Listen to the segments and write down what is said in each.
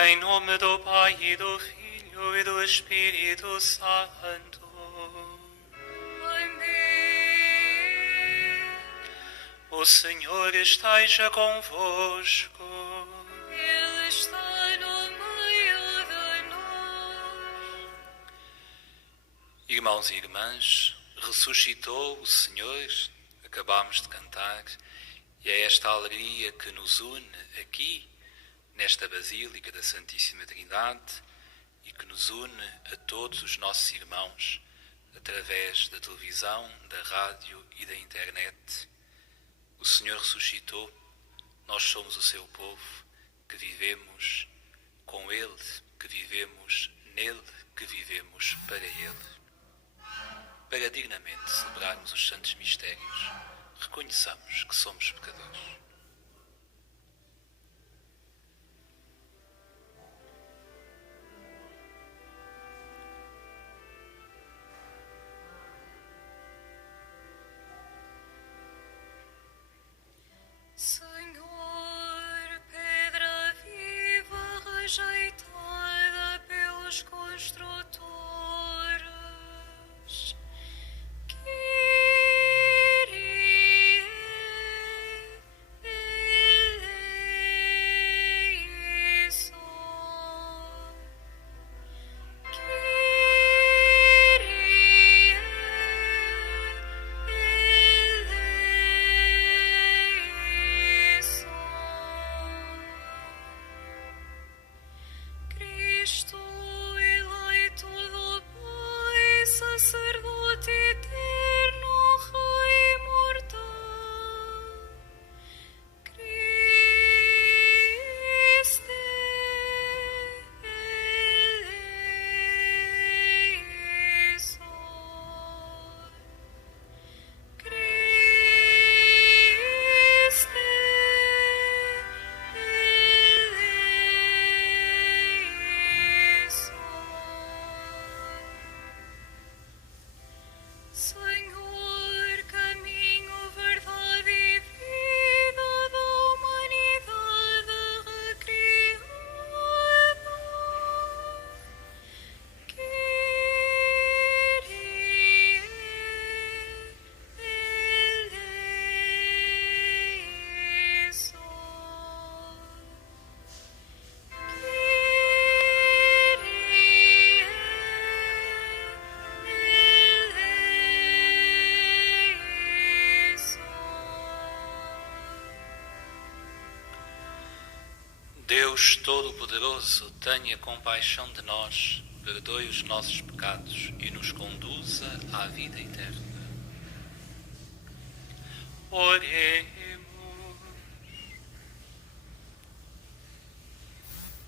Em nome do Pai e do Filho e do Espírito Santo. Amém. O Senhor esteja convosco. Ele está no meio de nós. Irmãos e irmãs, ressuscitou o Senhor, acabámos de cantar, e é esta alegria que nos une aqui, nesta Basílica da Santíssima Trindade, e que nos une a todos os nossos irmãos, através da televisão, da rádio e da internet. O Senhor ressuscitou, nós somos o seu povo, que vivemos com Ele, que vivemos nele, que vivemos para Ele. Para dignamente celebrarmos os santos mistérios, reconheçamos que somos pecadores. Senhor, pedra viva rejeitada pelos construtores, sacerdote eterno, Rei imortal, Christe eleison, Christe Senhor, caminho, verdade e vida da humanidade recriada, Kyrie eleison, Deus Todo-Poderoso, tenha compaixão de nós, perdoe os nossos pecados e nos conduza à vida eterna. Oremos.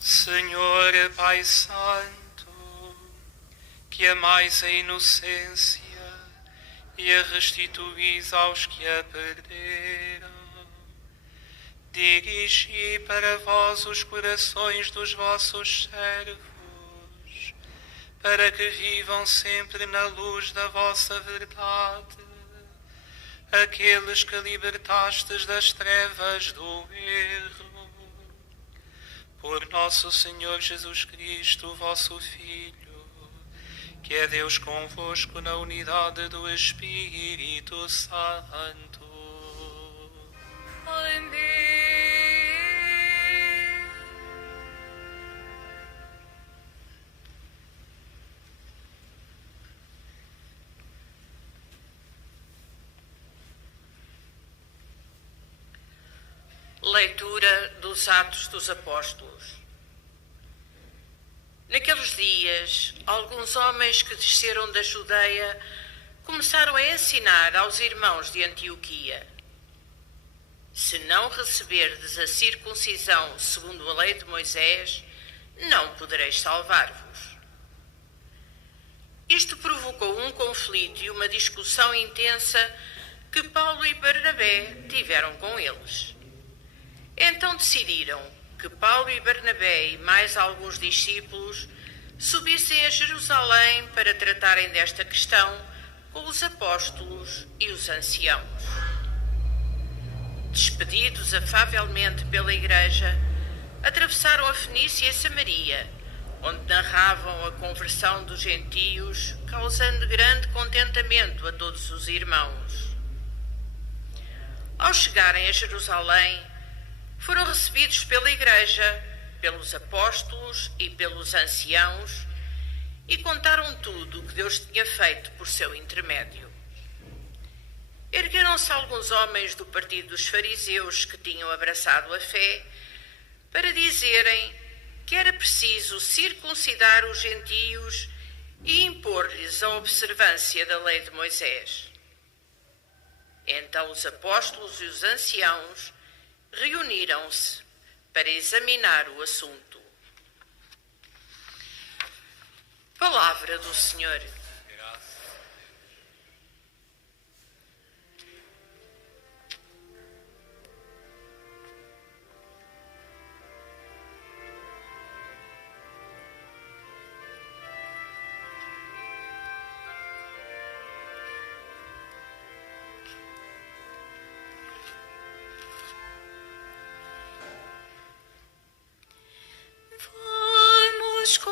Senhor Pai Santo, que amais a inocência e a restituís aos que a perderam, dirigi para vós os corações dos vossos servos, para que vivam sempre na luz da vossa verdade, aqueles que libertastes das trevas do erro. Por nosso Senhor Jesus Cristo, vosso Filho, que é Deus convosco na unidade do Espírito Santo. Amém. Leitura dos Atos dos Apóstolos. Naqueles dias, alguns homens que desceram da Judeia começaram a ensinar aos irmãos de Antioquia: se não receberdes a circuncisão segundo a lei de Moisés, não podereis salvar-vos. Isto provocou um conflito e uma discussão intensa que Paulo e Barnabé tiveram com eles. Então decidiram que Paulo e Barnabé e mais alguns discípulos subissem a Jerusalém para tratarem desta questão com os apóstolos e os anciãos. Despedidos afavelmente pela igreja, atravessaram a Fenícia e Samaria, onde narravam a conversão dos gentios, causando grande contentamento a todos os irmãos. Ao chegarem a Jerusalém, foram recebidos pela igreja, pelos apóstolos e pelos anciãos e contaram tudo o que Deus tinha feito por seu intermédio. Ergueram-se alguns homens do partido dos fariseus que tinham abraçado a fé para dizerem que era preciso circuncidar os gentios e impor-lhes a observância da lei de Moisés. Então os apóstolos e os anciãos reuniram-se para examinar o assunto. Palavra do Senhor. Vamos com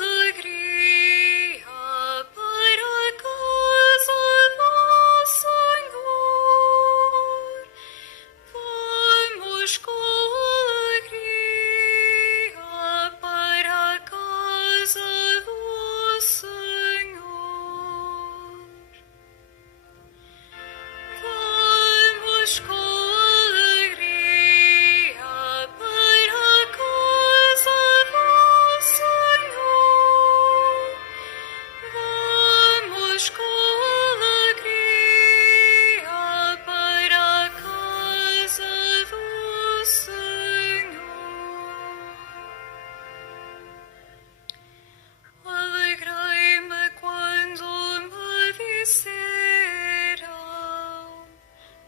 alegria para a casa do Senhor. Vamos com alegria para a casa do Senhor. Vamos com alegria para a casa do Senhor. Vamos com alegria para a casa do Senhor. Alegrei-me quando me disseram: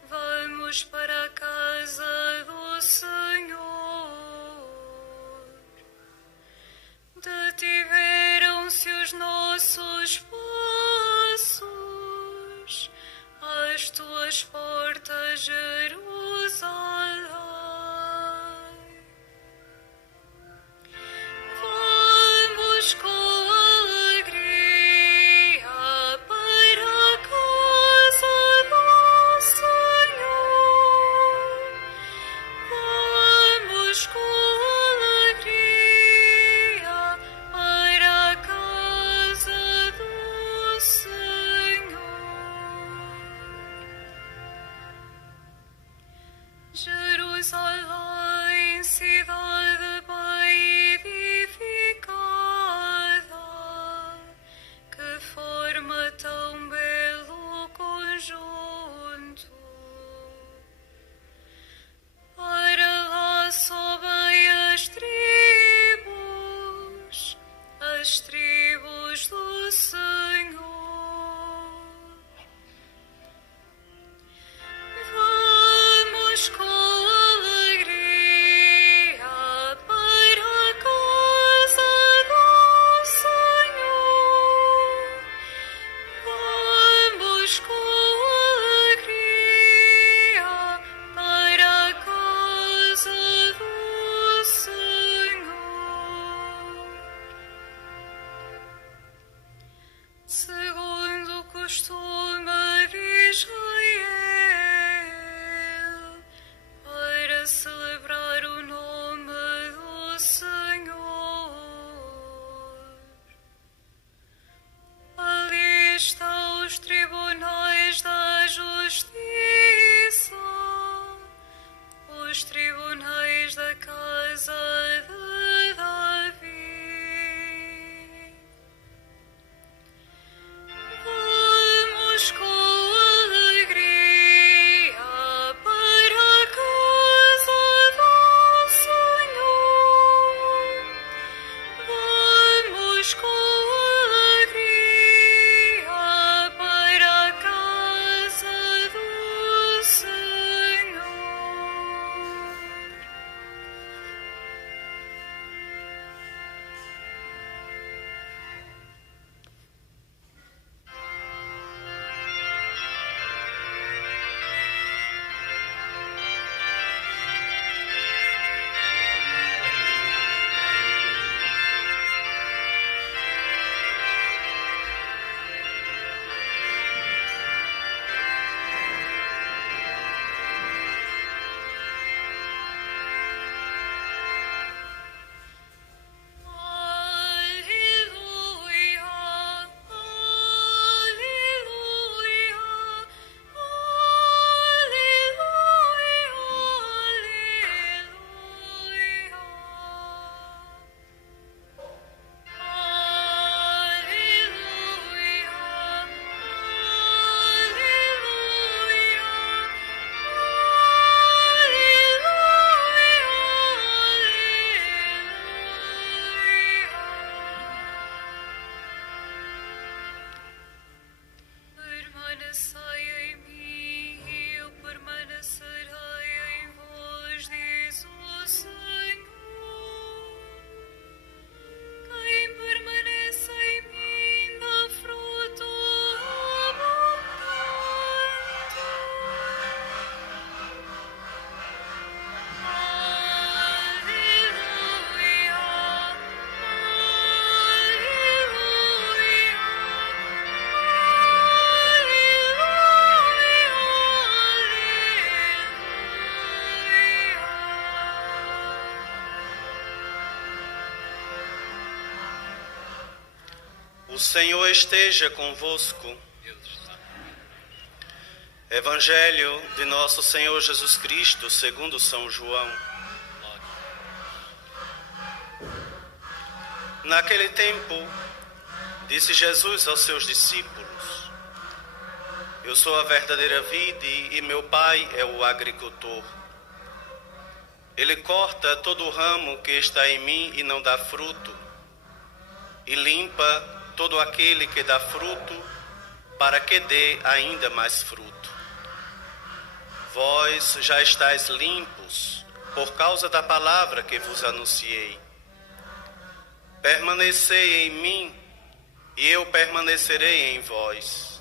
vamos para a casa do Senhor. Detiveram-se os nossos passos às tuas portas, Jerusalém. Vamos com alegria para a casa do Senhor. Vamos com alegria para a casa do Senhor. costume de Israel, para celebrar o nome do Senhor. Ali estão os tribunais da justiça, os tribunais da casa de Davi. Vamos com alegria para a casa do Senhor. Vamos com alegria para a casa do Senhor. Aleluia, aleluia, permanecei em mim e eu permanecerei em vós, diz o Senhor. Quem permanece em mim dá fruto abundante. Aleluia, O Senhor esteja convosco. Evangelho de nosso Senhor Jesus Cristo, segundo São João. Naquele tempo, disse Jesus aos seus discípulos: Eu sou a verdadeira vide e meu Pai é o agricultor. Ele corta todo o ramo que está em mim e não dá fruto, e limpa todo aquele que dá fruto, para que dê ainda mais fruto. Vós já estáis limpos por causa da palavra que vos anunciei. Permanecei em mim, e eu permanecerei em vós.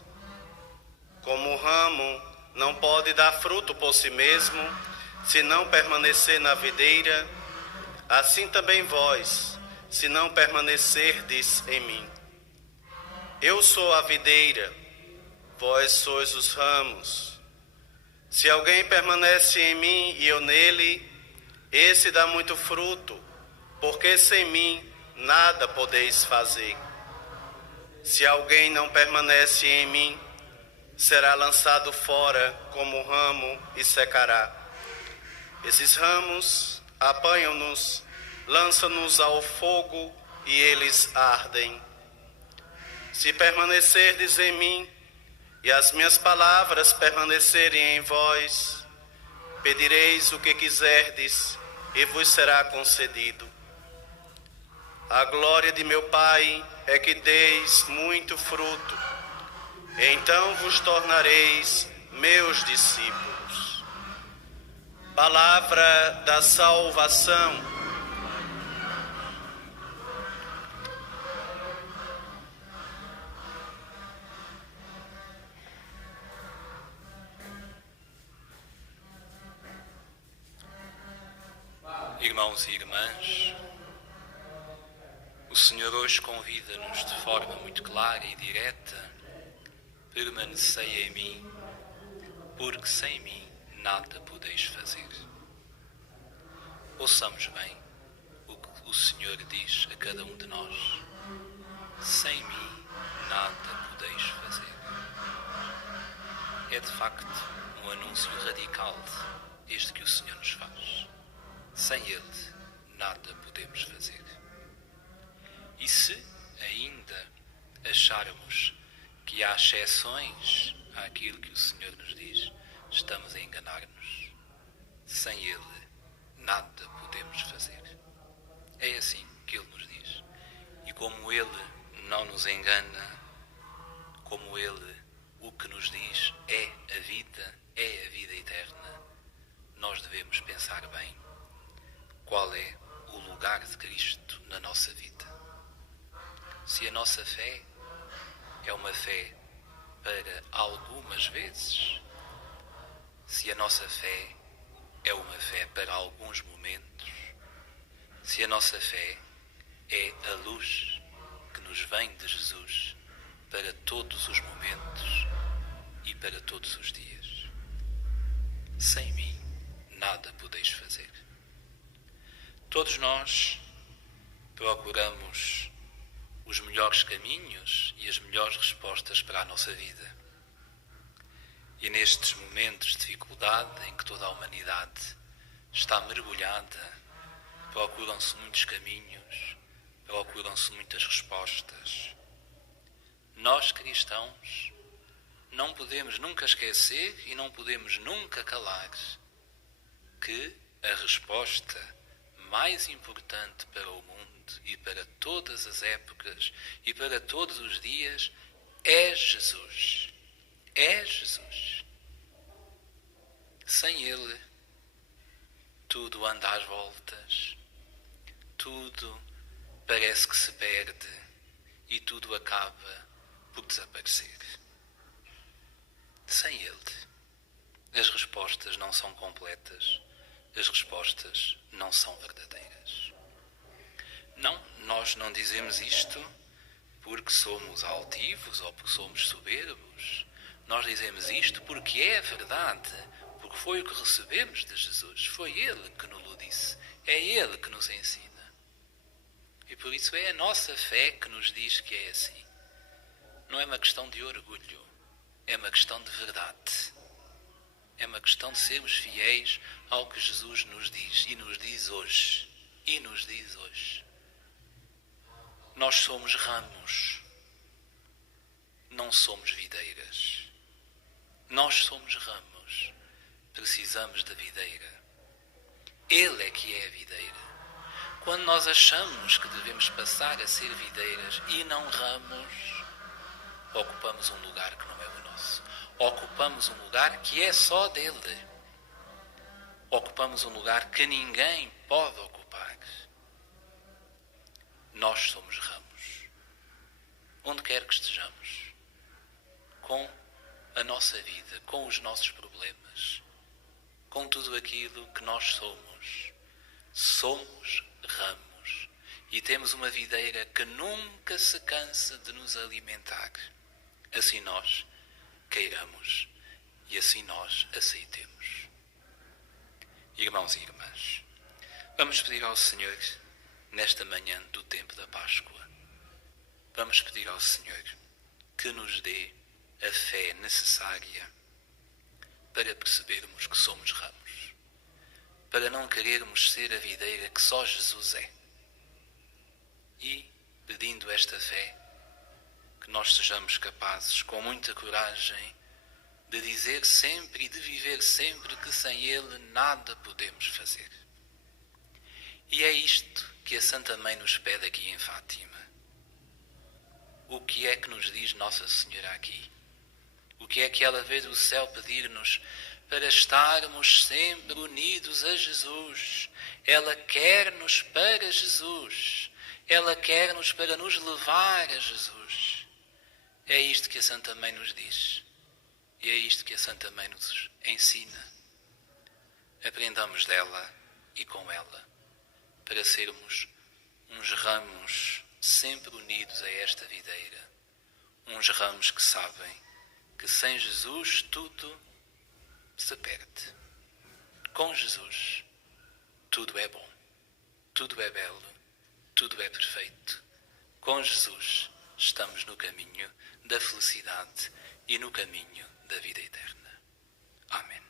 Como o ramo não pode dar fruto por si mesmo, se não permanecer na videira, assim também vós, se não permanecerdes em mim. Eu sou a videira, vós sois os ramos. Se alguém permanece em mim e eu nele, esse dá muito fruto, porque sem mim nada podeis fazer. Se alguém não permanece em mim, será lançado fora como ramo e secará. Esses ramos apanham-nos, lançam-nos ao fogo e eles ardem. Se permanecerdes em mim e as minhas palavras permanecerem em vós, pedireis o que quiserdes e vos será concedido. A glória de meu Pai é que deis muito fruto, então vos tornareis meus discípulos. Palavra da salvação. Irmãos e irmãs, o Senhor hoje convida-nos de forma muito clara e direta permanecei em mim, porque sem mim nada podeis fazer. Ouçamos bem o que o Senhor diz a cada um de nós. Sem mim nada podeis fazer. É de facto um anúncio radical este que o Senhor nos faz. Sem Ele nada podemos fazer. E se ainda acharmos que há exceções àquilo que o Senhor nos diz, estamos a enganar-nos. Sem Ele nada podemos fazer. É assim que Ele nos diz. E como Ele não nos engana, como Ele o que nos diz é a vida eterna, nós devemos pensar bem qual é o lugar de Cristo na nossa vida. Se a nossa fé é uma fé para algumas vezes, se a nossa fé é uma fé para alguns momentos, se a nossa fé é a luz que nos vem de Jesus para todos os momentos e para todos os dias. Sem mim nada podeis fazer. Todos nós procuramos os melhores caminhos e as melhores respostas para a nossa vida. E nestes momentos de dificuldade em que toda a humanidade está mergulhada, procuram-se muitos caminhos, procuram-se muitas respostas. Nós, cristãos, não podemos nunca esquecer e não podemos nunca calar que a resposta mais importante para o mundo e para todas as épocas e para todos os dias é Jesus. É Jesus. Sem Ele, tudo anda às voltas, tudo parece que se perde e tudo acaba por desaparecer. Sem Ele, as respostas não são completas, as respostas não são verdadeiras. Não, nós não dizemos isto porque somos altivos ou porque somos soberbos. Nós dizemos isto porque é verdade, porque foi o que recebemos de Jesus. Foi Ele que nos o disse, é Ele que nos ensina. E por isso é a nossa fé que nos diz que é assim. Não é uma questão de orgulho, é uma questão de verdade. É uma questão de sermos fiéis ao que Jesus nos diz e nos diz hoje. E nos diz hoje. Nós somos ramos, não somos videiras. Nós somos ramos, precisamos da videira. Ele é que é a videira. Quando nós achamos que devemos passar a ser videiras e não ramos, ocupamos um lugar que não é o nosso. Ocupamos um lugar que é só dele. Ocupamos um lugar que ninguém pode ocupar. Nós somos ramos. Onde quer que estejamos, com a nossa vida, com os nossos problemas, com tudo aquilo que nós somos. Somos ramos e temos uma videira que nunca se cansa de nos alimentar. Assim nós queiramos e assim nós aceitemos. Irmãos e irmãs, vamos pedir ao Senhor, nesta manhã do tempo da Páscoa, vamos pedir ao Senhor que nos dê a fé necessária para percebermos que somos ramos, para não querermos ser a videira que só Jesus é. E, pedindo esta fé, que nós sejamos capazes, com muita coragem, de dizer sempre e de viver sempre que sem Ele nada podemos fazer. E é isto que a Santa Mãe nos pede aqui em Fátima. O que é que nos diz Nossa Senhora aqui? O que é que ela vê do céu pedir-nos para estarmos sempre unidos a Jesus? Ela quer-nos para Jesus. Ela quer-nos para nos levar a Jesus. É isto que a Santa Mãe nos diz. E é isto que a Santa Mãe nos ensina. Aprendamos dela e com ela, para sermos uns ramos sempre unidos a esta videira. Uns ramos que sabem sem Jesus tudo se perde. Com Jesus tudo é bom, tudo é belo, tudo é perfeito. Com Jesus estamos no caminho da felicidade e no caminho da vida eterna. Amém.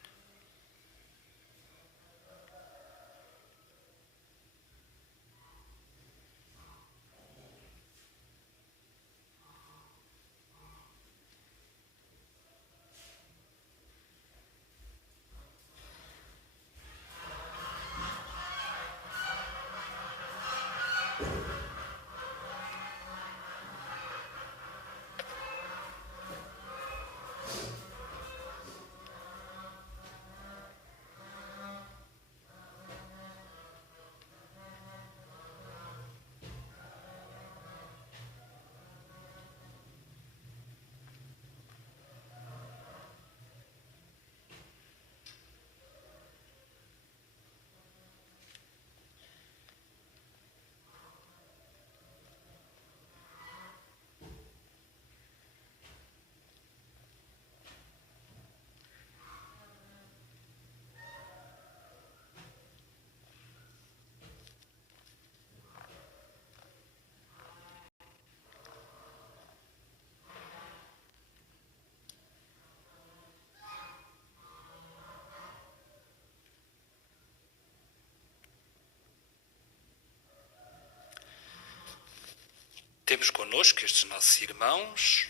Temos connosco estes nossos irmãos,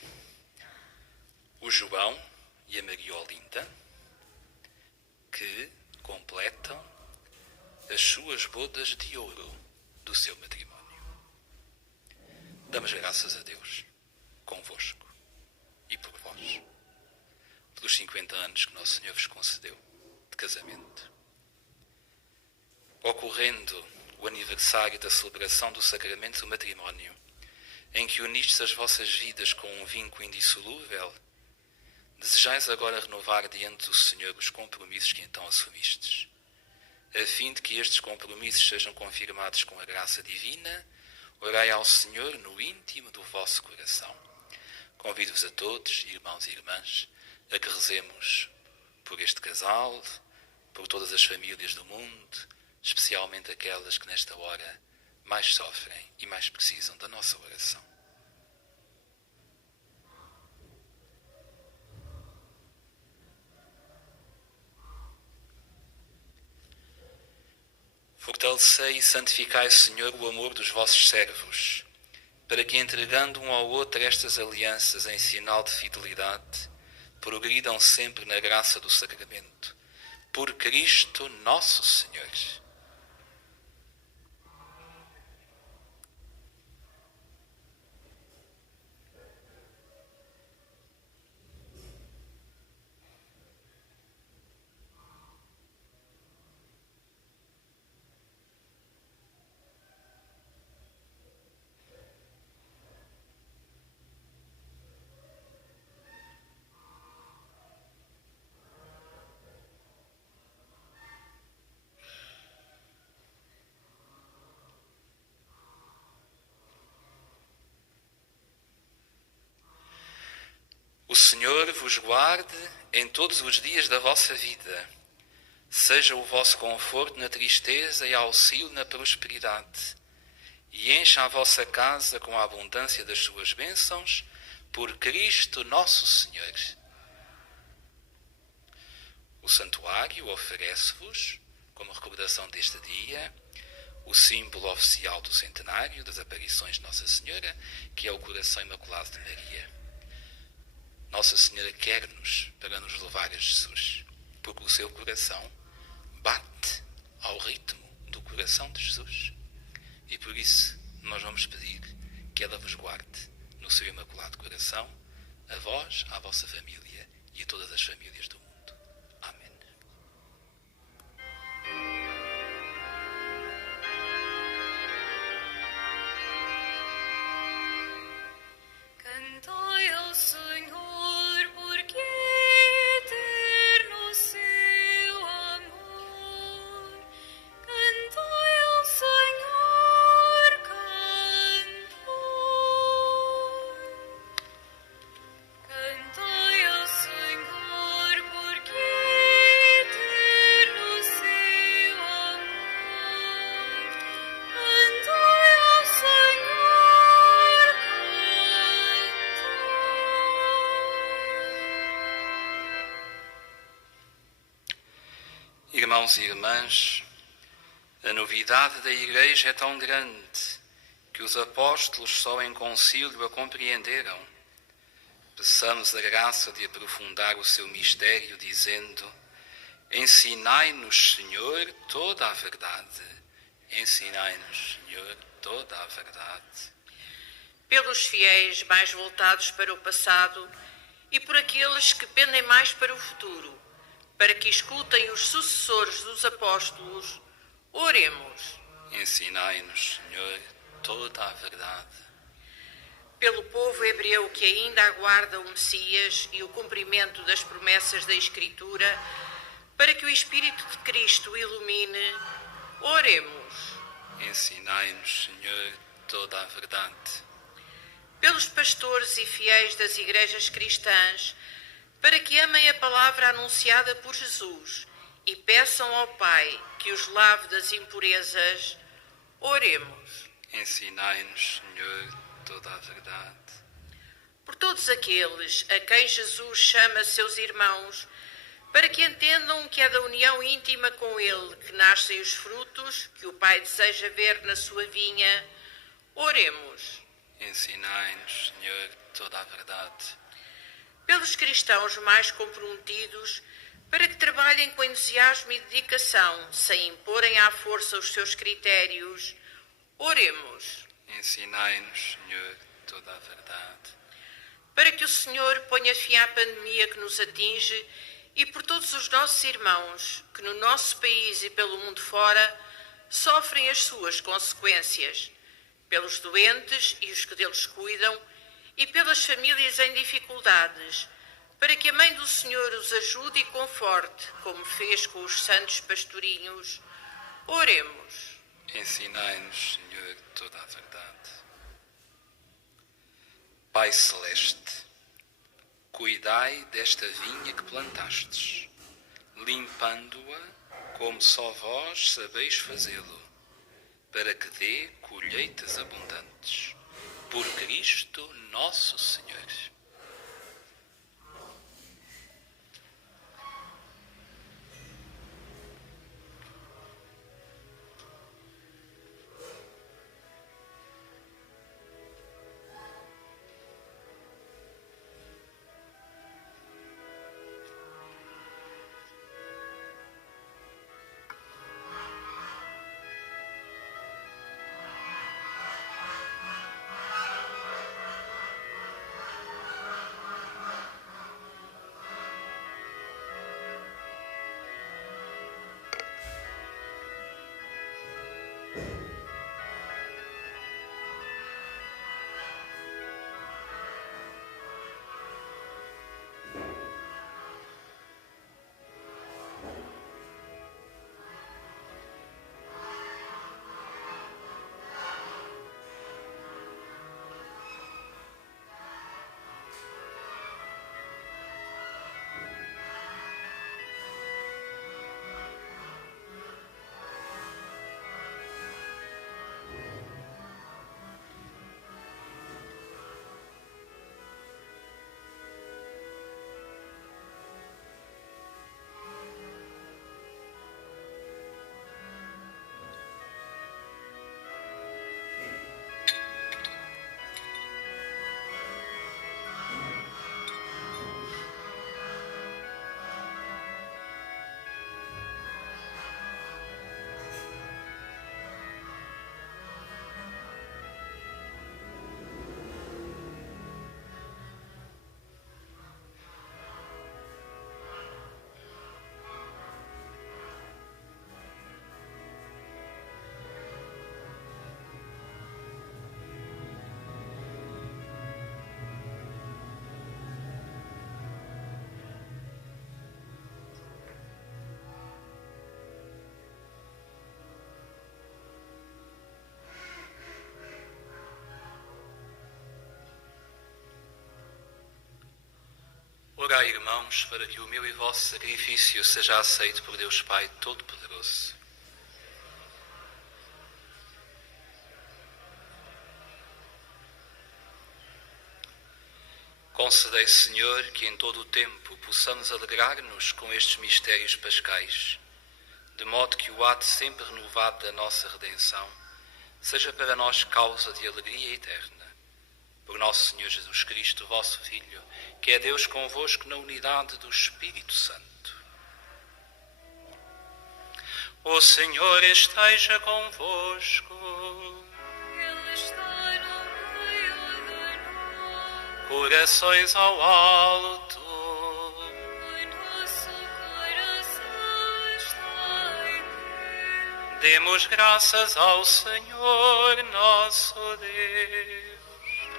o João e a Maria Olinda, que completam as suas bodas de ouro do seu matrimónio. Damos graças a Deus, convosco e por vós, pelos 50 anos que Nosso Senhor vos concedeu de casamento. Ocorrendo o aniversário da celebração do sacramento do matrimónio, em que unistes as vossas vidas com um vínculo indissolúvel, desejais agora renovar diante do Senhor os compromissos que então assumistes, a fim de que estes compromissos sejam confirmados com a graça divina. Orai ao Senhor no íntimo do vosso coração. Convido-vos a todos, irmãos e irmãs, a que rezemos por este casal, por todas as famílias do mundo, especialmente aquelas que nesta hora mais sofrem e mais precisam da nossa oração. Fortalecei e santificai, Senhor, o amor dos vossos servos, para que, entregando um ao outro estas alianças em sinal de fidelidade, progridam sempre na graça do sacramento. Por Cristo nosso Senhor. O Senhor vos guarde em todos os dias da vossa vida. Seja o vosso conforto na tristeza e auxílio na prosperidade. E encha a vossa casa com a abundância das suas bênçãos, por Cristo nosso Senhor. O santuário oferece-vos, como recordação deste dia, o símbolo oficial do centenário das aparições de Nossa Senhora, que é o coração imaculado de Maria. Nossa Senhora quer-nos para nos levar a Jesus, porque o seu coração bate ao ritmo do coração de Jesus. E por isso nós vamos pedir que ela vos guarde no seu imaculado coração, a vós, à vossa família e a todas as famílias do mundo. Amém. Cantai ao Senhor, porque eterno seu amor. Cantai ao Senhor, cantai. Cantai ao Irmãos e irmãs, a novidade da Igreja é tão grande que os apóstolos só em concílio a compreenderam. Peçamos a graça de aprofundar o seu mistério, dizendo: ensinai-nos, Senhor, toda a verdade. Ensinai-nos, Senhor, toda a verdade. Pelos fiéis mais voltados para o passado e por aqueles que pendem mais para o futuro, para que escutem os sucessores dos apóstolos, oremos. Ensinai-nos, Senhor, toda a verdade. Pelo povo hebreu que ainda aguarda o Messias e o cumprimento das promessas da Escritura, para que o Espírito de Cristo o ilumine, oremos. Ensinai-nos, Senhor, toda a verdade. Pelos pastores e fiéis das igrejas cristãs, para que amem a palavra anunciada por Jesus e peçam ao Pai que os lave das impurezas, oremos. Ensinai-nos, Senhor, toda a verdade. Por todos aqueles a quem Jesus chama seus irmãos, para que entendam que é da união íntima com Ele que nascem os frutos que o Pai deseja ver na sua vinha, oremos. Ensinai-nos, Senhor, toda a verdade. Pelos cristãos mais comprometidos, para que trabalhem com entusiasmo e dedicação, sem imporem à força os seus critérios, oremos. Ensinai-nos, Senhor, toda a verdade. Para que o Senhor ponha fim à pandemia que nos atinge e por todos os nossos irmãos que no nosso país e pelo mundo fora sofrem as suas consequências, pelos doentes e os que deles cuidam e pelas famílias em dificuldades, para que a Mãe do Senhor os ajude e conforte, como fez com os santos pastorinhos, oremos. Ensinai-nos, Senhor, toda a verdade. Pai Celeste, cuidai desta vinha que plantastes, limpando-a como só vós sabeis fazê-lo, para que dê colheitas abundantes. Por Cristo nosso Senhor. Orai, irmãos, para que o meu e vosso sacrifício seja aceito por Deus Pai Todo-Poderoso. Concedei, Senhor, que em todo o tempo possamos alegrar-nos com estes mistérios pascais, de modo que o ato sempre renovado da nossa redenção seja para nós causa de alegria eterna. Por nosso Senhor Jesus Cristo, vosso Filho, que é Deus convosco na unidade do Espírito Santo. O Senhor esteja convosco. Ele está no meio de nós. Corações ao alto. O nosso coração está em ti. Demos graças ao Senhor nosso Deus.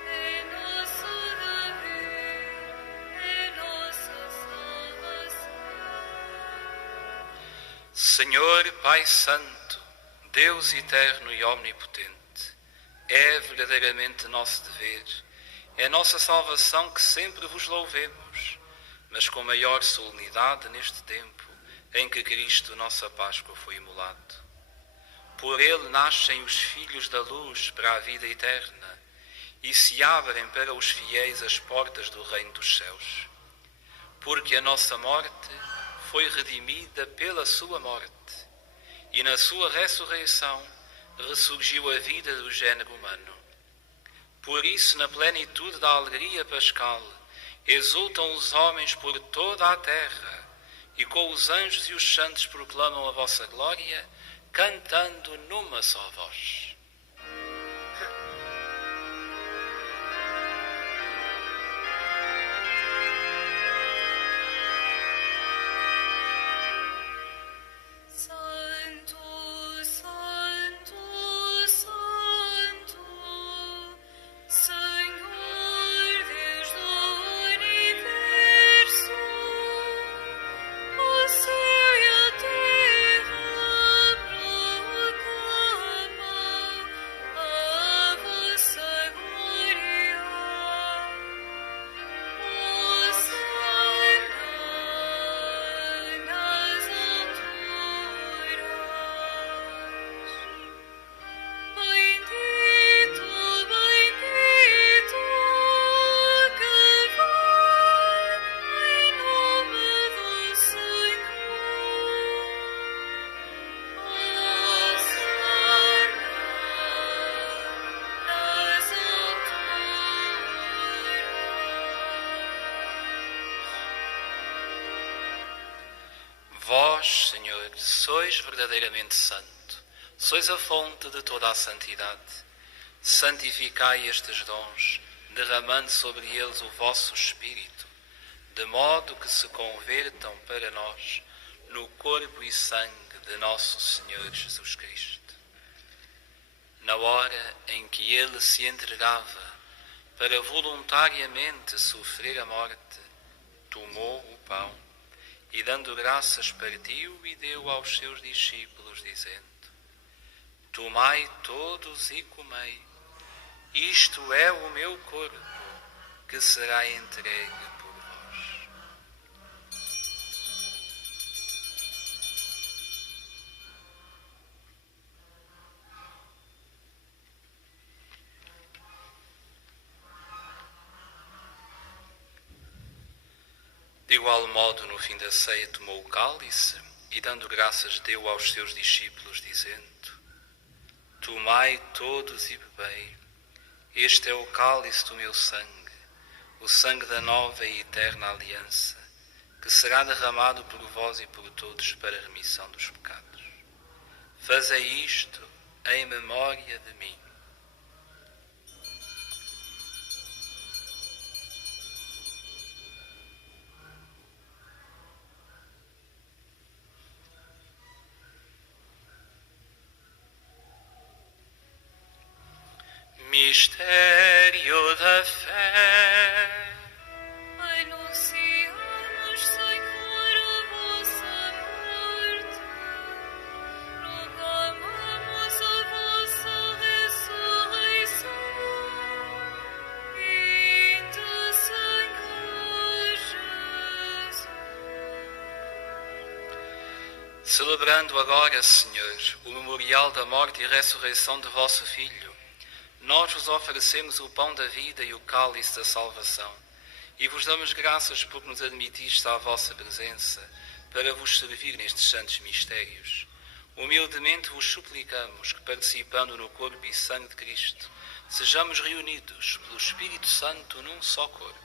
É nosso dever, é nossa salvação. Senhor Pai Santo, Deus eterno e omnipotente, é verdadeiramente nosso dever, é nossa salvação que sempre vos louvemos, mas com maior solenidade neste tempo em que Cristo, nossa Páscoa, foi imolado. Por ele nascem os filhos da luz para a vida eterna e se abrem para os fiéis as portas do reino dos céus. Porque a nossa morte foi redimida pela sua morte e na sua ressurreição ressurgiu a vida do género humano. Por isso, na plenitude da alegria pascal, exultam os homens por toda a terra e com os anjos e os santos proclamam a vossa glória, cantando numa só voz. Santo, Santo, Santo, Senhor Deus do universo, o céu e a terra proclamam a vossa glória. Hosana nas alturas. Bendito, bendito que vem em nome do Senhor. Hosana nas alturas. Vós, Senhor, sois verdadeiramente santo, sois a fonte de toda a santidade. Santificai estes dons, derramando sobre eles o vosso Espírito, de modo que se convertam para nós no corpo e sangue de nosso Senhor Jesus Cristo. Na hora em que ele se entregava para voluntariamente sofrer a morte, tomou o pão e, dando graças, partiu e deu aos seus discípulos, dizendo: Tomai todos e comei, isto é o meu corpo, que será entregue por vós. De igual modo, no fim da ceia, tomou o cálice e, dando graças, deu aos seus discípulos, dizendo: Tomai todos e bebei, este é o cálice do meu sangue, o sangue da nova e eterna aliança, que será derramado por vós e por todos para a remissão dos pecados. Fazei isto em memória de mim. Mistério da fé. Anunciamos, Senhor, a vossa morte, proclamamos a vossa ressurreição. Vinde, Senhor Jesus. Celebrando agora, Senhor, o memorial da morte e ressurreição de vosso Filho, nós vos oferecemos o pão da vida e o cálice da salvação, e vos damos graças por nos admitiste à vossa presença, para vos servir nestes santos mistérios. Humildemente vos suplicamos que, participando no corpo e sangue de Cristo, sejamos reunidos pelo Espírito Santo num só corpo.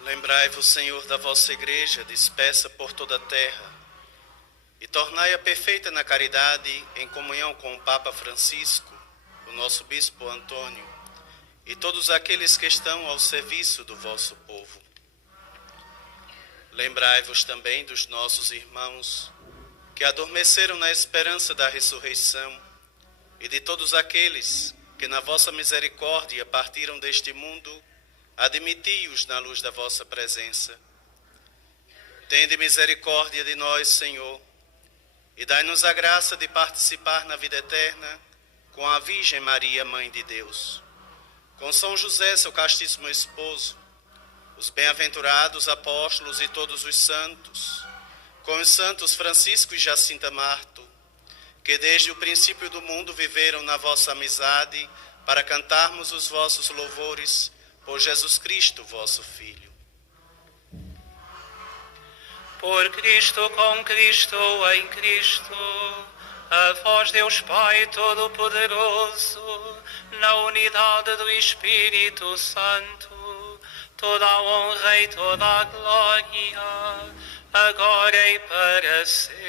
Lembrai-vos, Senhor, da vossa Igreja dispersa por toda a terra e tornai-a perfeita na caridade, em comunhão com o Papa Francisco, o nosso Bispo Antônio e todos aqueles que estão ao serviço do vosso povo. Lembrai-vos também dos nossos irmãos que adormeceram na esperança da ressurreição e de todos aqueles que na vossa misericórdia partiram deste mundo, admiti-os na luz da vossa presença. Tende misericórdia de nós, Senhor, e dai-nos a graça de participar na vida eterna com a Virgem Maria, Mãe de Deus, com São José, seu castíssimo esposo, os bem-aventurados apóstolos e todos os santos, com os santos Francisco e Jacinta Marto, que desde o princípio do mundo viveram na vossa amizade para cantarmos os vossos louvores por Jesus Cristo, vosso Filho. Por Cristo, com Cristo, em Cristo, a vós, Deus Pai Todo-Poderoso, na unidade do Espírito Santo, toda a honra e toda a glória, agora e para sempre.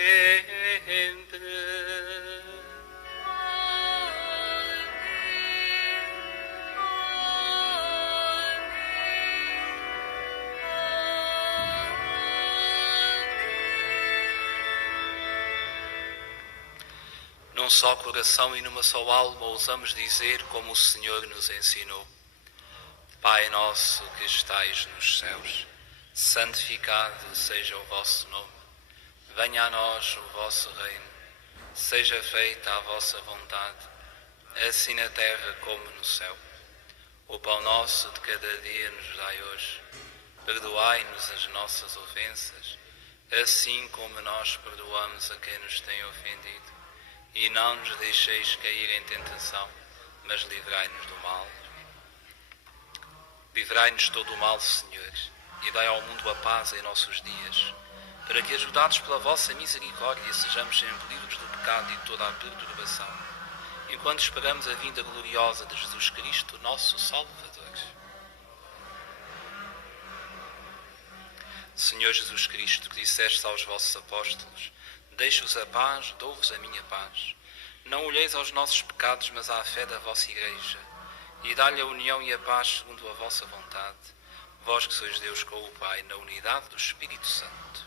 Num só coração e numa só alma ousamos dizer como o Senhor nos ensinou: Pai nosso que estais nos céus, santificado seja o vosso nome. Venha a nós o vosso reino. Seja feita a vossa vontade, assim na terra como no céu. O pão nosso de cada dia nos dai hoje. Perdoai-nos as nossas ofensas, assim como nós perdoamos a quem nos tem ofendido. E não nos deixeis cair em tentação, mas livrai-nos do mal. Livrai-nos de todo o mal, Senhor, e dai ao mundo a paz em nossos dias, para que, ajudados pela vossa misericórdia, sejamos sempre livres do pecado e de toda a perturbação, enquanto esperamos a vinda gloriosa de Jesus Cristo, nosso Salvador. Senhor Jesus Cristo, que disseste aos vossos apóstolos: deixo-vos a paz, dou-vos a minha paz. Não olheis aos nossos pecados, mas à fé da vossa Igreja, e dá-lhe a união e a paz segundo a vossa vontade, vós que sois Deus com o Pai, na unidade do Espírito Santo.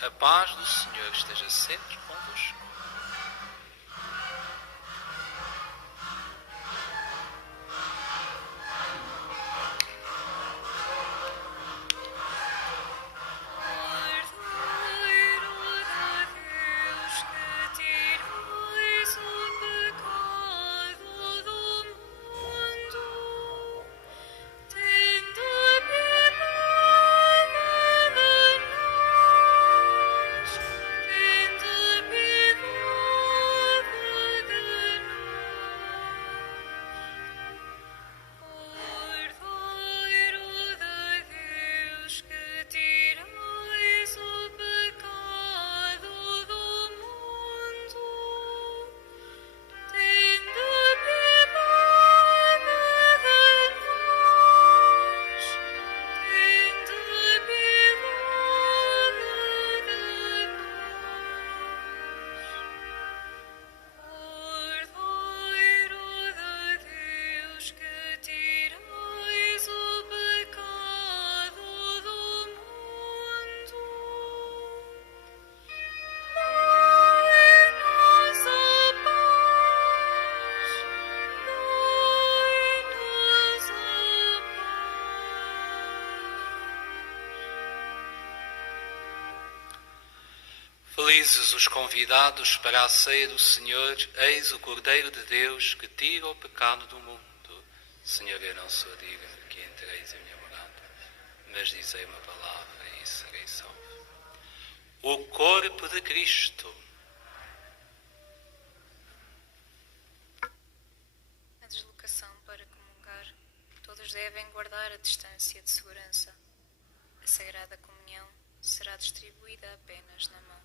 A paz do Senhor esteja sempre convosco. Felizes os convidados para a ceia do Senhor, eis o Cordeiro de Deus que tira o pecado do mundo. Senhor, eu não sou digno que entreis em minha morada, mas dizei uma palavra e serei salvo. O corpo de Cristo. Na deslocação para comungar, todos devem guardar a distância de segurança. A Sagrada Comunhão será distribuída apenas na mão.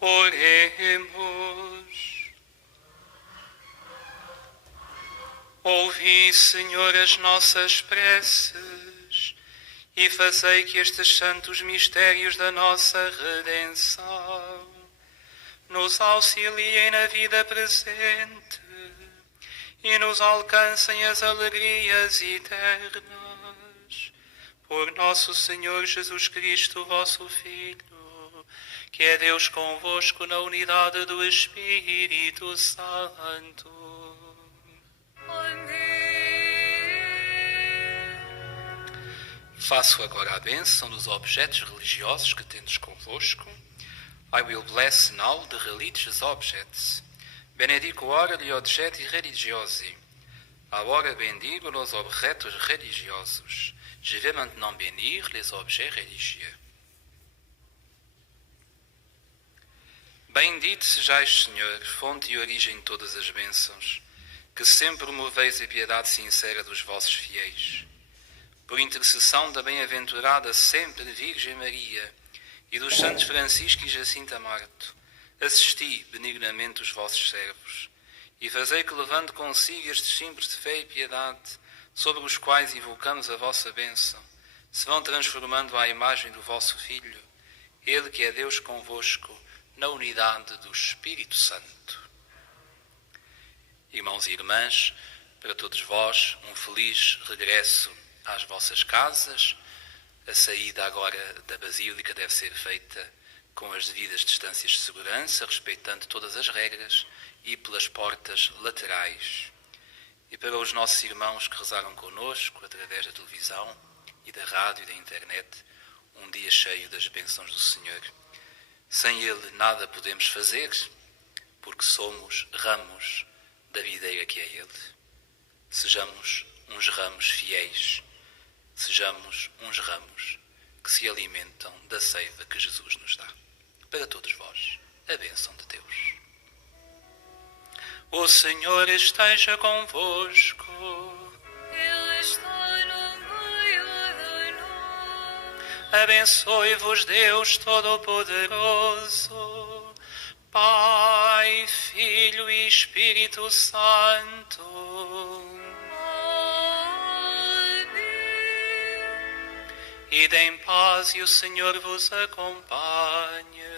Oremos. Ouvi, Senhor, as nossas preces e fazei que estes santos mistérios da nossa redenção nos auxiliem na vida presente e nos alcancem as alegrias eternas. Por nosso Senhor Jesus Cristo, vosso Filho, que é Deus convosco na unidade do Espírito Santo. Amém. Faço agora a bênção dos objetos religiosos que tendes convosco. I will bless now the religious objects. Benedico ora gli oggetti religiosi. Agora bendigo os objetos religiosos. Je vais maintenant bénir les objets religieux. Bendito sejais, Senhor, fonte e origem de todas as bênçãos, que sempre promoveis a piedade sincera dos vossos fiéis. Por intercessão da bem-aventurada sempre Virgem Maria e dos santos Francisco e Jacinta Marto, assisti benignamente os vossos servos e fazei que, levando consigo estes símbolos de fé e piedade, sobre os quais invocamos a vossa bênção, se vão transformando à imagem do vosso Filho, Ele que é Deus convosco, na unidade do Espírito Santo. Irmãos e irmãs, para todos vós, um feliz regresso às vossas casas. A saída agora da Basílica deve ser feita com as devidas distâncias de segurança, respeitando todas as regras e pelas portas laterais. E para os nossos irmãos que rezaram connosco através da televisão e da rádio e da internet, um dia cheio das bênçãos do Senhor. Sem Ele nada podemos fazer, porque somos ramos da videira que é Ele. Sejamos uns ramos fiéis, sejamos uns ramos que se alimentam da seiva que Jesus nos dá. Para todos vós, a bênção de Deus. O Senhor esteja convosco. Ele está no meio de nós. Abençoe-vos Deus Todo-Poderoso, Pai, Filho e Espírito Santo. Amém. Ide em paz e o Senhor vos acompanhe.